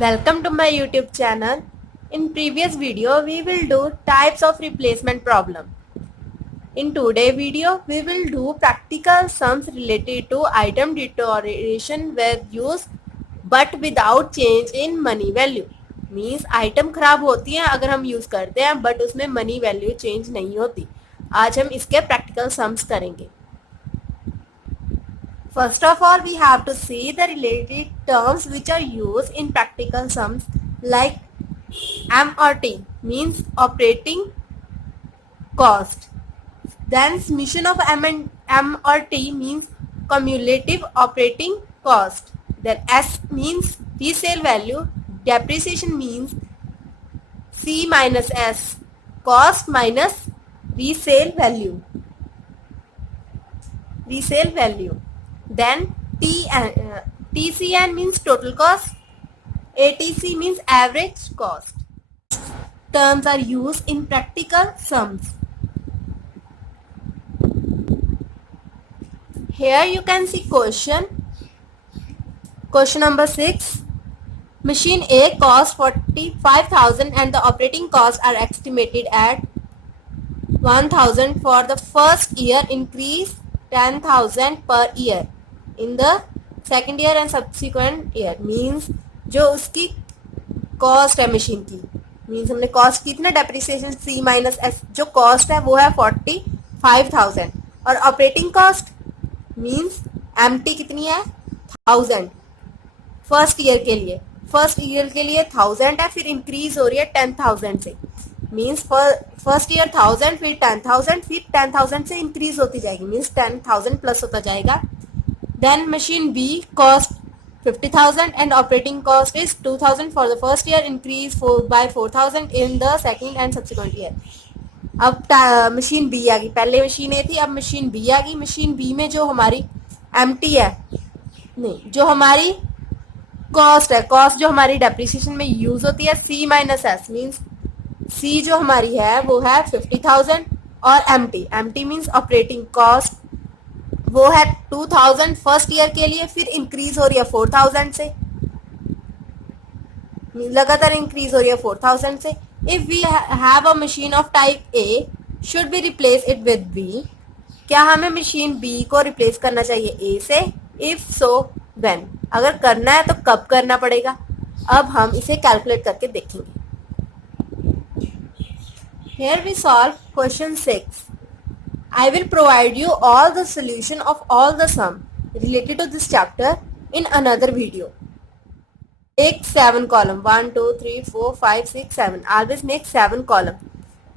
Welcome to my YouTube channel. In previous video, we will do types of replacement problem. In today's video, we will do practical sums related to item deterioration with use but without change in money value. Means item खराब होती है अगर हम use करते हैं but उसमें money value change नहीं होती. आज हम इसके practical sums करेंगे. First of all, we have to see the related terms which are used in practical sums like M or T means operating cost. Then summation of M or T means cumulative operating cost. Then S means resale value. Depreciation means C minus S, cost minus resale value. Resale value. Then TCN means total cost. ATC means average cost. Terms are used in practical sums. Here you can see question number 6. Machine A cost 45,000 and the operating costs are estimated at 1,000 for the first year, increase 10,000 per year in the second year and subsequent year. Means जो उसकी cost है machine की, means हमने cost की थी ना depreciation C minus S, जो cost है वो है 45,000 और ऑपरेटिंग कॉस्ट मीन्स MT कितनी है 1000 फर्स्ट ईयर के लिए. फर्स्ट ईयर के लिए 1000 है, फिर इंक्रीज हो रही है 10,000 से. मीन्स फर्स्ट ईयर 1000 फिर 10,000 फिर 10,000 से इंक्रीज होती जाएगी, मीन्स 10,000 प्लस होता जाएगा. Then machine B cost 50,000 and operating cost is 2,000 for the first year, increase by 4,000 in the second and subsequent year. अब मशीन बी आ गई, पहले मशीन ए थी, अब मशीन बी आ गई. मशीन बी में जो हमारी एमटी है, नहीं, जो हमारी कॉस्ट है, कॉस्ट जो हमारी डेप्रिसिएशन में यूज होती है सी माइनस एस, मीन्स सी जो हमारी है वो है 50,000 और एमटी मीन्स ऑपरेटिंग कॉस्ट वो है 2,000 फर्स्ट ईयर के लिए, फिर इंक्रीज हो रही है 4,000 से, लगातार इंक्रीज हो रही है 4,000 से. If we have a machine of type A should be replace it with B. क्या हमें मशीन बी को रिप्लेस करना चाहिए ए से? इफ सो व्हेन, अगर करना है तो कब करना पड़ेगा. अब हम इसे कैलकुलेट करके देखेंगे. Here we solve question 6. I will provide you all the solution of all the sum related to this chapter in another video. Make 7 column 1, 2, 3, 4, 5, 6, 7. Always make 7 column.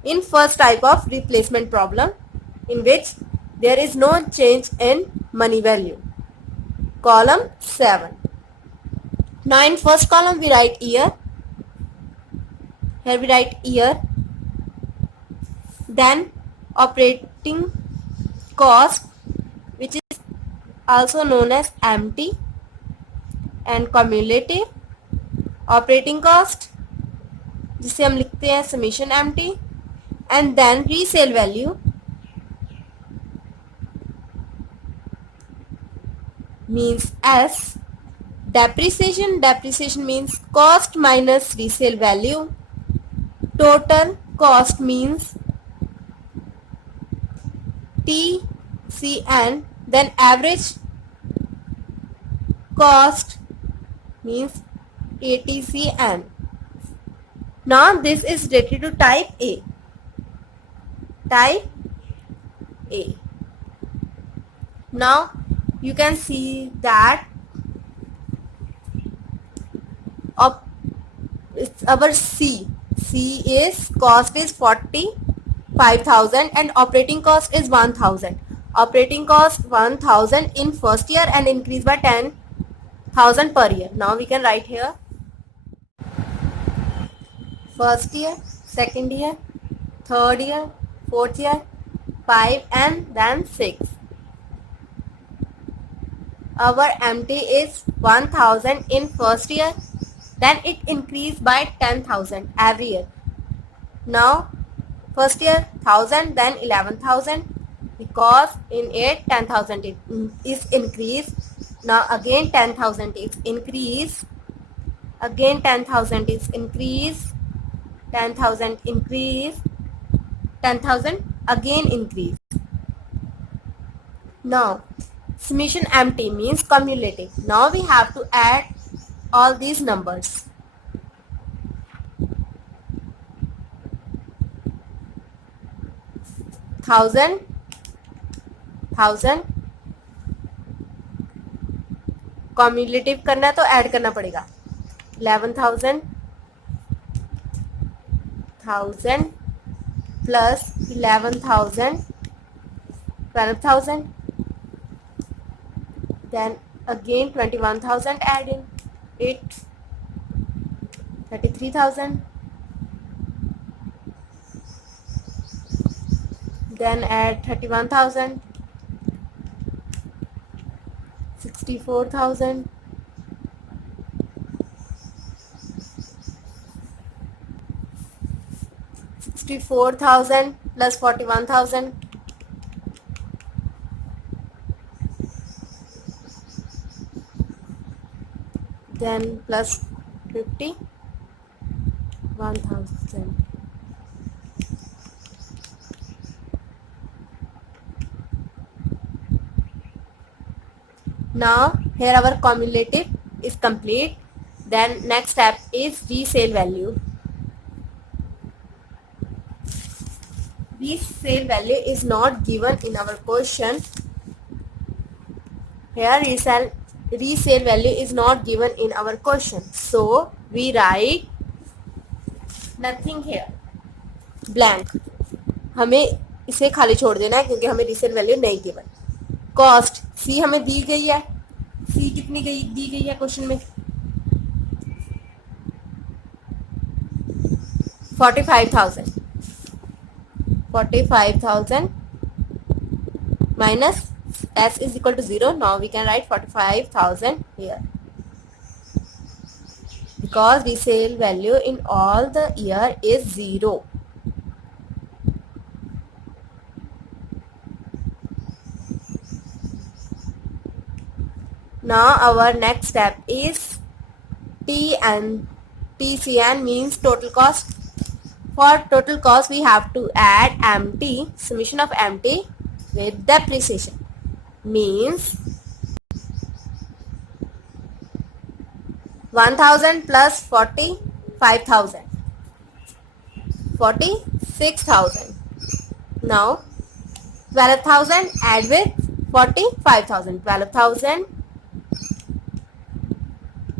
In first type of replacement problem in which there is no change in money value. Column 7. Now in first column we write year. Here we write year. Then operating cost which is also known as MT and cumulative operating cost जिसे हम लिखते हैं summation MT, and then resale value means S. Depreciation means cost minus resale value. Total cost means TCN. Then average cost means ATCN. Now this is related to type A. Type A. Now you can see that our C is cost is 45,000 and operating cost is 1,000. Operating cost 1,000 in first year and increase by 10,000 per year. Now we can write here first year, second year, third year, fourth year, 5 and then 6. Our MT is 1,000 in first year, then it increased by 10,000 every year. Now first year 1,000, then 11,000, because in it 10,000 is increased. Now again 10,000 is increase. again 10,000 is increase, 10,000 increase, 10,000 again increase. Now summation empty means cumulative. Now we have to add all these numbers. 1000, 1000 cumulative करना है तो add करना पड़ेगा. 11,000, 1000 plus 11,000, 12,000, then again 21,000 add in it, 33,000, then add 31,000, 64,000, 64,000 plus 41,000, then plus 51,000. Now here our cumulative is complete. Then next step is resale value. Resale value is not given in our question. Here resale value is not given in our question. So we write nothing here, blank. हमें इसे खाली छोड़ देना है क्योंकि हमें resale value नहीं given. Cost सी हमें दी गई है. सी कितनी दी गई है क्वेश्चन में? 45,000. 45,000 minus s is equal to 0. Now we can write 45,000 here because resale value in all the year is 0. Now our next step is TCN means total cost. For total cost we have to add MT, summation of MT with depreciation, means 1,000 plus 45,000, 46,000. Now 12,000 add with 45,000, 12,000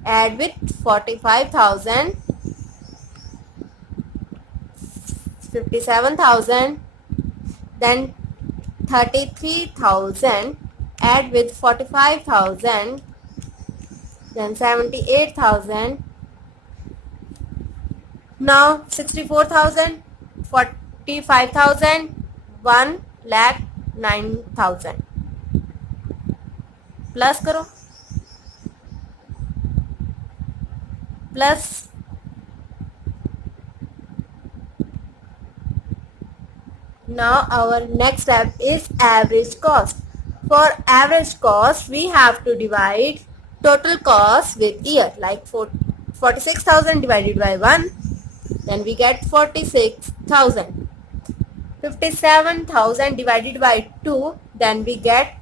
add with 45,000, 57,000, then 33,000 add with 45,000, then 78,000. Now 64,000, 45,000, 1,09,000. Plus करो, plus now our next step is average cost. For average cost we have to divide total cost with year, like 46,000 divided by 1, then we get 46,000. 57,000 divided by 2, then we get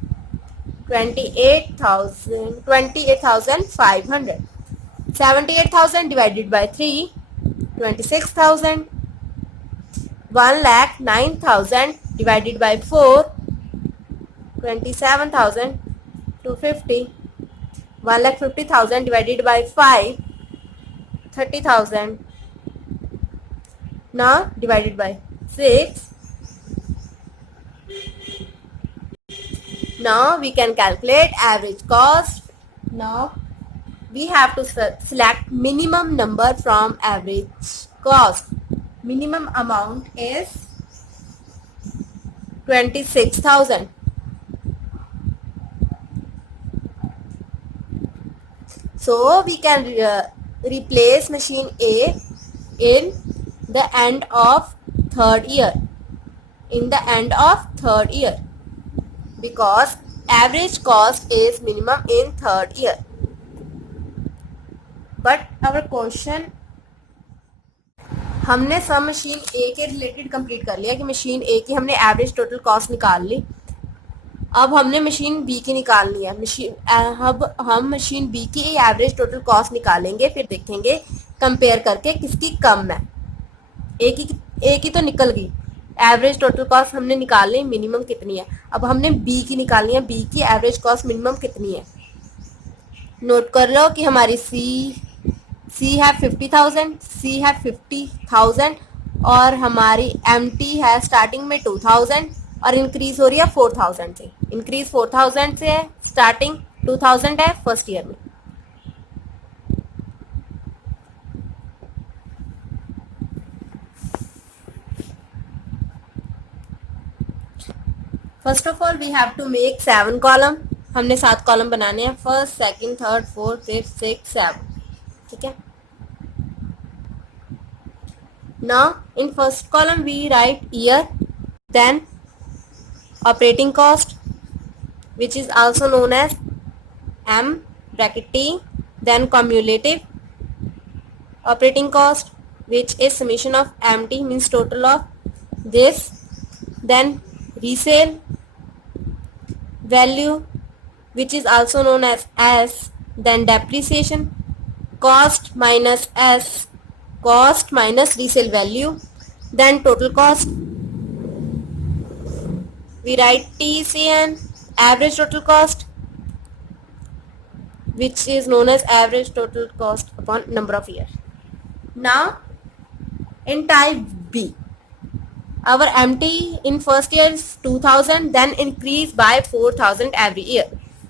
28,500. 78,000 divided by 3, 26,000. 1,09,000 divided by 4, 27,250. 1,50,000 divided by 5, 30,000. Now divided by 6. Now we can calculate average cost. Now we have to select minimum number from average cost. Minimum amount is 26,000. So we can replace machine A in the end of third year. In the end of third year, because average cost is minimum in third year. But our question, हमने सब machine ए के related complete कर लिया कि machine ए की हमने average total cost निकाल ली। अब हमने मशीन बी की निकालनी है। अब हम मशीन बी की एवरेज टोटल कॉस्ट निकालेंगे, फिर देखेंगे कंपेयर करके किसकी कम है। ए की तो निकल गई, एवरेज टोटल कॉस्ट हमने निकाल ली, मिनिमम कितनी है। अब हमने बी की निकालनी है, बी की एवरेज कॉस्ट मिनिमम कितनी है। नोट कर लो कि हमारी सी है 50,000, सी है 50,000 और हमारी एम टी है स्टार्टिंग में 2,000 और इंक्रीज हो रही है 4,000 से। इंक्रीज 4,000 से है, स्टार्टिंग 2,000 है फर्स्ट ईयर में। First of all we have to make 7 column. हमने 7 कॉलम बनाने हैं, first, second, third, fourth, fifth, six, 7। ठीक है। Now in first column we write year, then operating cost, which is also known as M bracket T, then cumulative operating cost, which is summation of MT, means total of this, then resale value, which is also known as S, then depreciation, cost minus S, cost minus resale value, then total cost. We write TCN, average total cost, which is known as average total cost upon number of years. Now in type B, our MT in first year is 2,000, then increase by 4,000 every year,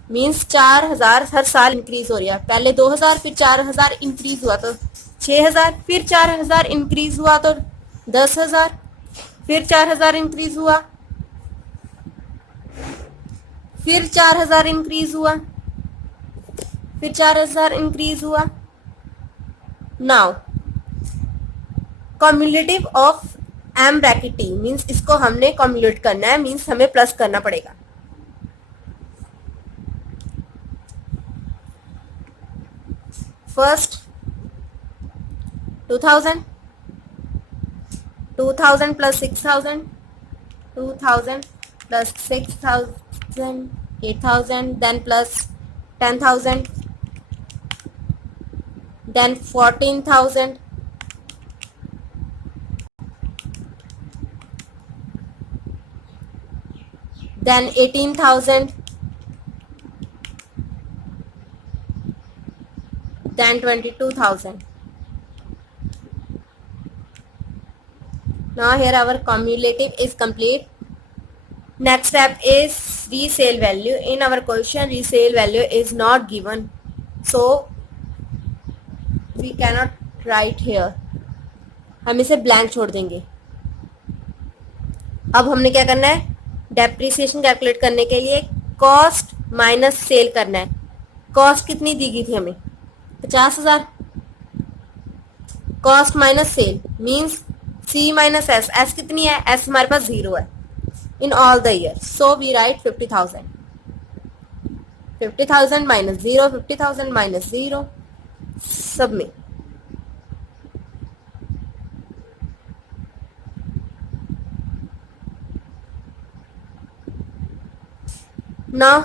means 4,000 हर साल increase हो रही है। पहले 2,000, फिर 4,000 increase हुआ तो 6,000, फिर 4,000 increase हुआ तो 10,000, फिर 4,000 इंक्रीज हुआ, फिर 4,000 इंक्रीज हुआ, फिर 4,000 इंक्रीज हुआ। Now cumulative of M bracket T, means इसको हमने कम्युलेट करना है, मीन्स हमें प्लस करना पड़ेगा। First 2,000, 2,000 plus 6,000, 2,000 plus 6,000, 8,000, then plus 10,000, then 14,000, then 18,000, then 22,000. Now here our cumulative is complete. Next step is resale value. In our question resale value is not given, so we cannot write here. हम इसे blank छोड़ देंगे। अब हमने क्या करना है, depreciation calculate करने के लिए कॉस्ट माइनस सेल करना है। कॉस्ट कितनी दी गई थी हमें, 50,000। Cost minus sale means C minus S, S कितनी है, एस हमारे पास 0 है in all the year, so we write 50,000। 50,000 minus 0, 50,000 minus 0, सब में। ना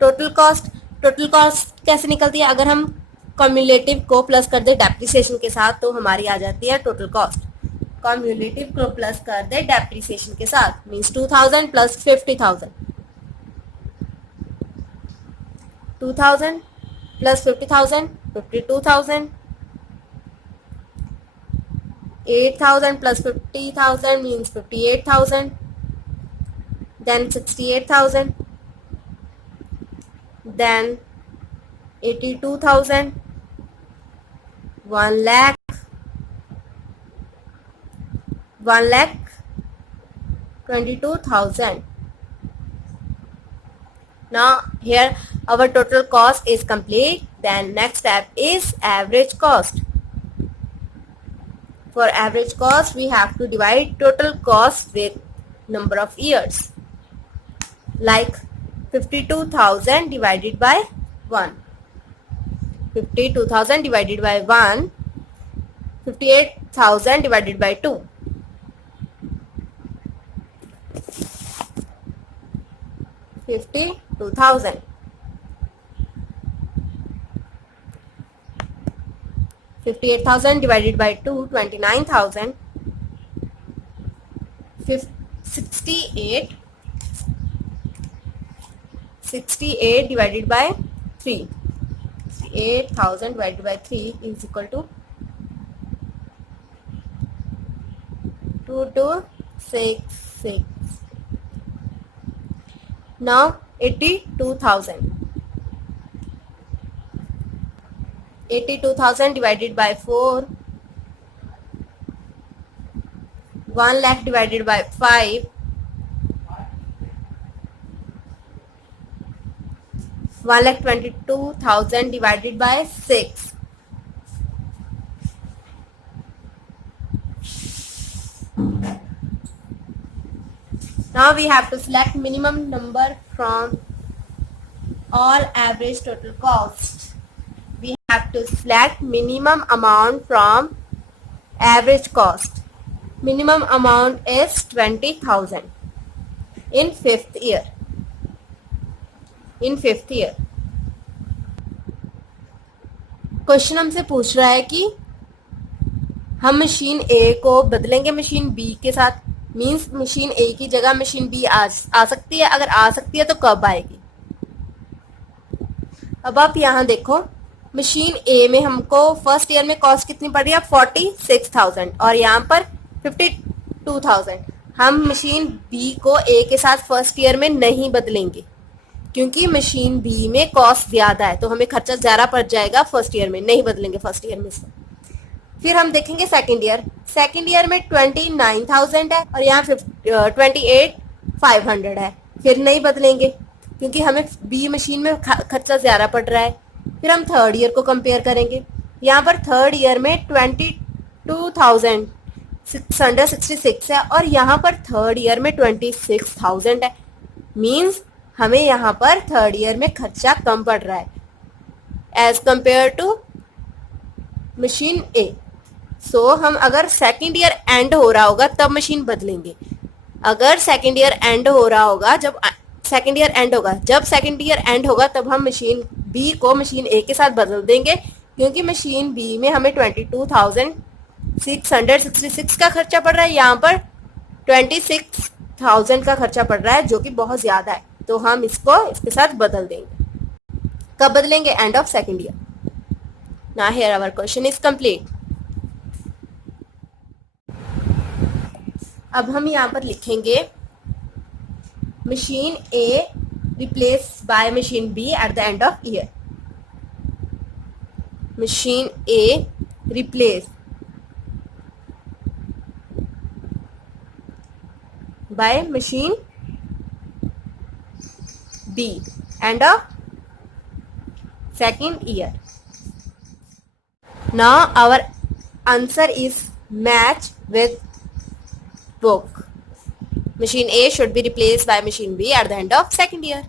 टोटल कॉस्ट, टोटल कॉस्ट कैसे निकलती है, अगर हम कम्युलेटिव को प्लस कर दे डेप्रिसिएशन के साथ तो हमारी आ जाती है टोटल कॉस्ट। कम्युलेटिव को प्लस कर दे डेप्रिसिएशन के साथ means 2,000 plus 50,000, 2,000 plus 50,000, 52,000, 8,000 plus 50,000 means 58,000, then 68,000, then 82,000, 1 lakh, 1,22,000. Now here our total cost is complete. Then next step is average cost. For average cost we have to divide total cost with number of years, like 52,000 divided by 1. 52,000 divided by 1, 58,000 divided by 2. 52,000. 58,000 divided by 2, 29,000. 68. 68 divided by 3. 8,000 divided by 3 is equal to 2266. Now 82,000. 82,000 divided by 4. 1 lakh divided by 5. 1,22,000 divided by 6. Now we have to select minimum number from all average total cost. We have to select minimum amount from average cost. Minimum amount is 20,000 in 5th year. In 5th year question हमसे पूछ रहा है कि हम machine ए को बदलेंगे machine B के साथ, मींस मशीन ए की जगह मशीन बी आ सकती है, अगर आ सकती है तो कब आएगी। अब आप यहाँ देखो, मशीन ए में हमको फर्स्ट ईयर में कॉस्ट कितनी पड़ रही है, 46,000 और यहाँ पर 52,000। हम मशीन बी को ए के साथ फर्स्ट ईयर में नहीं बदलेंगे क्योंकि मशीन बी में कॉस्ट ज्यादा है, तो हमें खर्चा ज्यादा पड़ जाएगा, फर्स्ट ईयर में नहीं बदलेंगे फर्स्ट ईयर में से। फिर हम देखेंगे सेकंड ईयर। सेकंड ईयर में 29,000 है और यहाँ 28,500 है, फिर नहीं बदलेंगे क्योंकि हमें बी मशीन में खर्चा ज्यादा पड़ रहा है। फिर हम थर्ड ईयर को कंपेयर करेंगे। यहाँ पर थर्ड ईयर में 22,666 है और यहाँ पर थर्ड ईयर में 26,000 है, मीन्स हमें यहाँ पर थर्ड ईयर में खर्चा कम पड़ रहा है एज कंपेयर टू मशीन ए। सो हम अगर सेकेंड ईयर एंड हो रहा होगा तब मशीन बदलेंगे। अगर सेकेंड ईयर एंड हो रहा होगा, जब सेकेंड ईयर एंड होगा, जब सेकेंड ईयर एंड होगा तब हम मशीन बी को मशीन ए के साथ बदल देंगे क्योंकि मशीन बी में हमें 22,666 का खर्चा पड़ रहा है, यहाँ पर 26,000 का खर्चा पड़ रहा है जो कि बहुत ज्यादा है, तो हम इसको इसके साथ बदल देंगे। कब बदलेंगे? End of second year. Now here our question is complete. अब हम यहाँ पर लिखेंगे machine A replace by machine B at the end of year. Machine A replace by machine B and of second year. Now our answer is match with book. Machine A should be replaced by machine B at the end of second year.